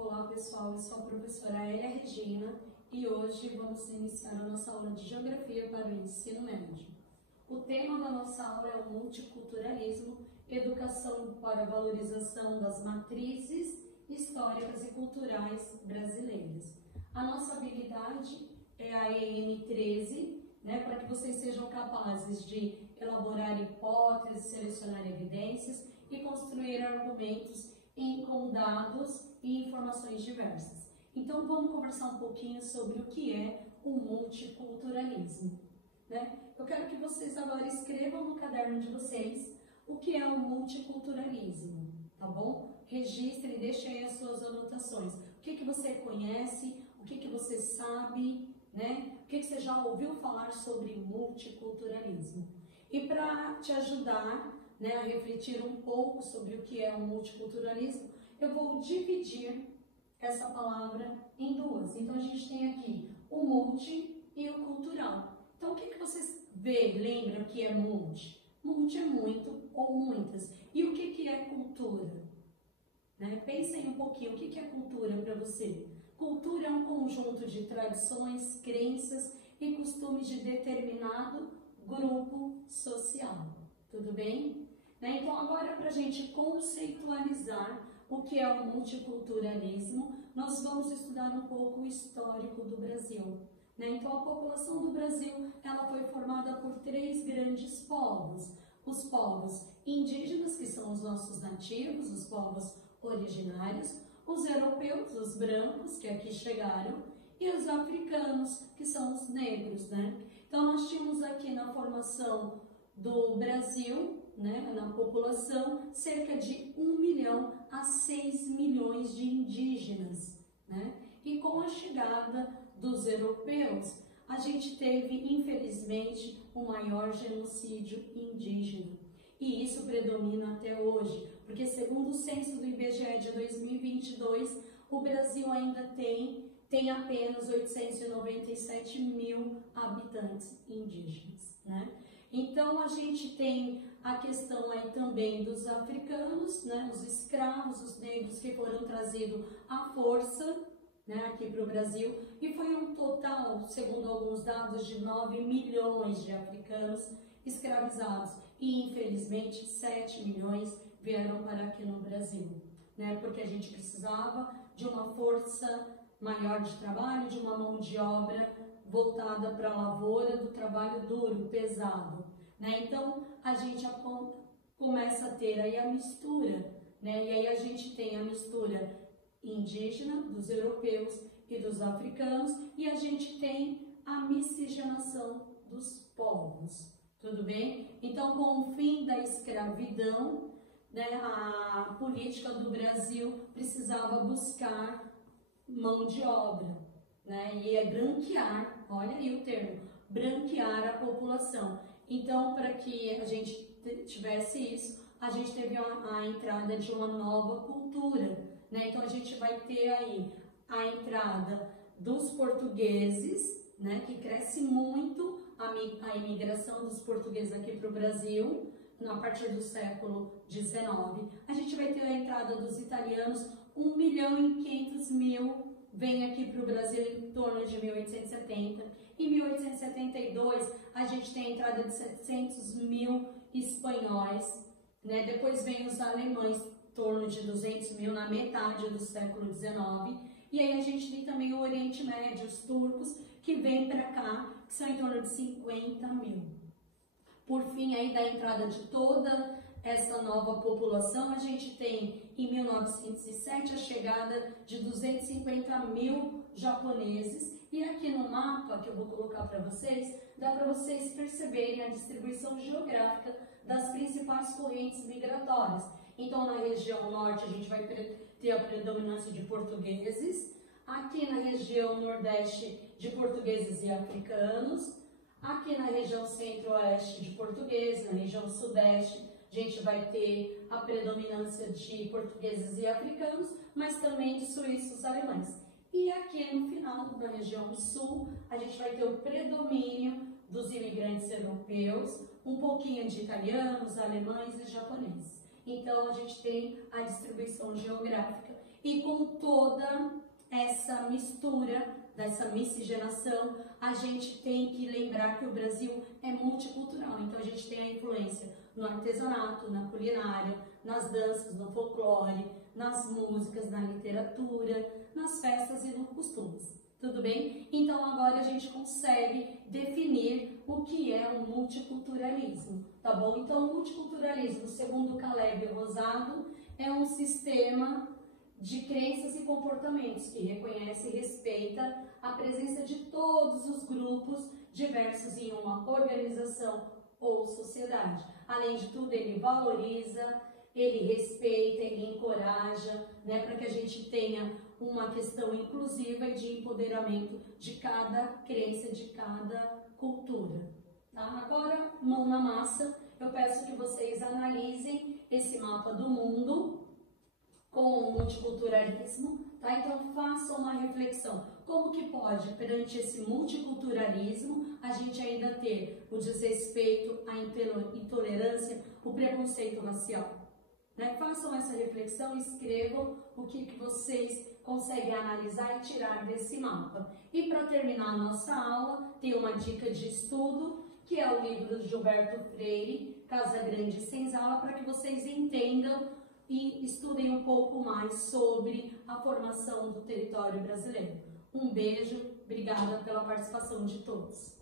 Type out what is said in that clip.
Olá pessoal, eu sou a professora Elia Regina e hoje vamos iniciar a nossa aula de Geografia para o ensino médio. O tema da nossa aula é o multiculturalismo, educação para a valorização das matrizes históricas e culturais brasileiras. A nossa habilidade é a EM 13, para que vocês sejam capazes de elaborar hipóteses, selecionar evidências e construir argumentos com dados e informações diversas. Então vamos conversar um pouquinho sobre o que é o multiculturalismo. Eu quero que vocês agora escrevam no caderno de vocês o que é o multiculturalismo, tá bom? Registrem e deixem aí as suas anotações. O que você conhece, o que você sabe, o que você já ouviu falar sobre multiculturalismo. E para te ajudar a refletir um pouco sobre o que é o multiculturalismo, eu vou dividir essa palavra em duas. Então a gente tem aqui o multi e o cultural. Então o que vocês lembram que é multi? Multi é muito ou muitas. E o que é cultura? Pensem um pouquinho, o que é cultura para você? Cultura é um conjunto de tradições, crenças e costumes de determinado grupo social. Tudo bem? Então agora, para a gente conceitualizar o que é o multiculturalismo, nós vamos estudar um pouco o histórico do Brasil. Então a população do Brasil ela foi formada por três grandes povos. Os povos indígenas, que são os nossos nativos, os povos originários, os europeus, os brancos, que aqui chegaram, e os africanos, que são os negros. Então nós tínhamos aqui na formação do Brasil, na população, cerca de 1 milhão a 6 milhões de indígenas. E com a chegada dos europeus, a gente teve, infelizmente, o maior genocídio indígena. E isso predomina até hoje, porque segundo o censo do IBGE de 2022, o Brasil ainda tem apenas 897 mil habitantes indígenas. Então, a gente tem a questão aí também dos africanos, os escravos, os negros que foram trazidos à força, aqui para o Brasil, e foi um total, segundo alguns dados, de 9 milhões de africanos escravizados, e infelizmente 7 milhões vieram para aqui no Brasil, porque a gente precisava de uma força maior de trabalho, de uma mão de obra voltada para a lavoura do trabalho duro, pesado. Então, a gente começa a ter aí a mistura, e aí a gente tem a mistura indígena, dos europeus e dos africanos, e a gente tem a miscigenação dos povos, tudo bem? Então, com o fim da escravidão, a política do Brasil precisava buscar mão de obra, e é branquear, olha aí o termo, branquear a população. Então, para que a gente tivesse isso, a gente teve a entrada de uma nova cultura, Então, a gente vai ter aí a entrada dos portugueses, que cresce muito a imigração dos portugueses aqui para o Brasil, a partir do século XIX. A gente vai ter a entrada dos italianos, 1 milhão e 500 mil vem aqui para o Brasil em torno de 1870. Em 1872, a gente tem a entrada de 700 mil espanhóis, Depois vem os alemães, em torno de 200 mil na metade do século XIX. E aí a gente tem também o Oriente Médio, os turcos, que vêm para cá, que são em torno de 50 mil. Por fim, aí da entrada de toda essa nova população, a gente tem em 1907 a chegada de 250 mil japoneses. E aqui no mapa que eu vou colocar para vocês, dá para vocês perceberem a distribuição geográfica das principais correntes migratórias. Então, na região norte, a gente vai ter a predominância de portugueses. Aqui na região nordeste, de portugueses e africanos. Aqui na região centro-oeste, de portugueses. Na região sudeste, a gente vai ter a predominância de portugueses e africanos, mas também de suíços e alemães. E aqui no final, na região sul, a gente vai ter o predomínio dos imigrantes europeus, um pouquinho de italianos, alemães e japoneses. Então, a gente tem a distribuição geográfica E com toda essa mistura, dessa miscigenação, a gente tem que lembrar que o Brasil é multicultural. Então a gente tem a influência no artesanato, na culinária, nas danças, no folclore, nas músicas, na literatura, nas festas e nos costumes. Tudo bem? Então agora a gente consegue definir o que é o multiculturalismo, tá bom? Então o multiculturalismo, segundo Caleb Rosado, é um sistema de crenças e comportamentos que reconhece e respeita a presença de todos os grupos diversos em uma organização ou sociedade. Além de tudo, ele valoriza, ele respeita, ele encoraja, né, para que a gente tenha uma questão inclusiva e de empoderamento de cada crença, de cada cultura. Tá? Agora, mão na massa, eu peço que vocês analisem esse mapa do mundo com o multiculturalismo, tá? Então façam uma reflexão. Como que pode, perante esse multiculturalismo, a gente ainda ter o desrespeito, a intolerância, o preconceito racial? Né? Façam essa reflexão e escrevam o que vocês conseguem analisar e tirar desse mapa. E para terminar a nossa aula, tem uma dica de estudo, que é o livro de Gilberto Freire, Casa Grande e Senzala, para que vocês entendam e estudem um pouco mais sobre a formação do território brasileiro. Um beijo, obrigada pela participação de todos.